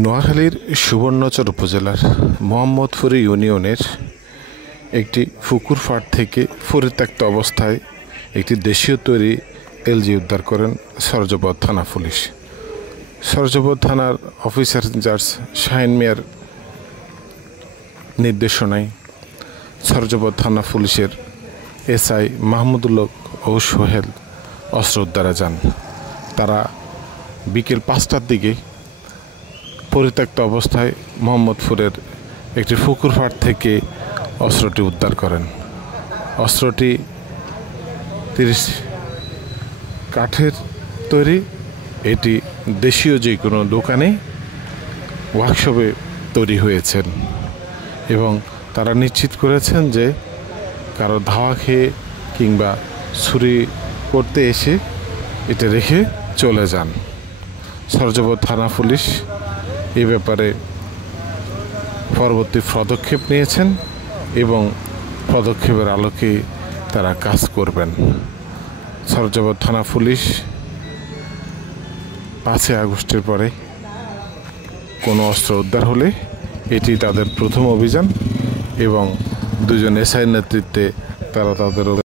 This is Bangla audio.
নোয়াখালীর সুবর্ণচর উপজেলার মোহাম্মদপুর ইউনিয়নের একটি পুকুর পাড় থেকে পরিত্যক্ত অবস্থায় একটি দেশীয় তৈরি এলজি উদ্ধার করেন সরজপদ থানা পুলিশ। সরজপদ থানার অফিসার ইনচার্জ শাহিন মিয়ার নির্দেশনায় সরজপদ থানা পুলিশের এসআই মাহমুদুল হক ও সোহেল অস্ত্র উদ্ধারে যান। তারা বিকেল 5টার দিকে পরিত্যক্ত অবস্থায় মোহাম্মদপুরের একটি পুকুর পাড় থেকে অস্ত্রটি উদ্ধার করেন। অস্ত্রটি 30 কাঠের তৈরি। এটি দেশীয় যে কোনো দোকানে ওয়ার্কশপে তৈরি হয়েছেন এবং তারা নিশ্চিত করেছেন যে কারো ধাওয়া খেয়ে কিংবা ছুরি করতে এসে এটা রেখে চলে যান। সরজপদ থানা পুলিশ এ ব্যাপারে পরবর্তী পদক্ষেপ নিয়েছেন এবং পদক্ষেপের আলোকে তারা কাজ করবেন। সরজপদ থানা পুলিশ 5 আগস্টের পরে কোনো অস্ত্র উদ্ধার হলে এটি তাদের প্রথম অভিযান এবং 2জন এসআইয়ের নেতৃত্বে তারা তাদের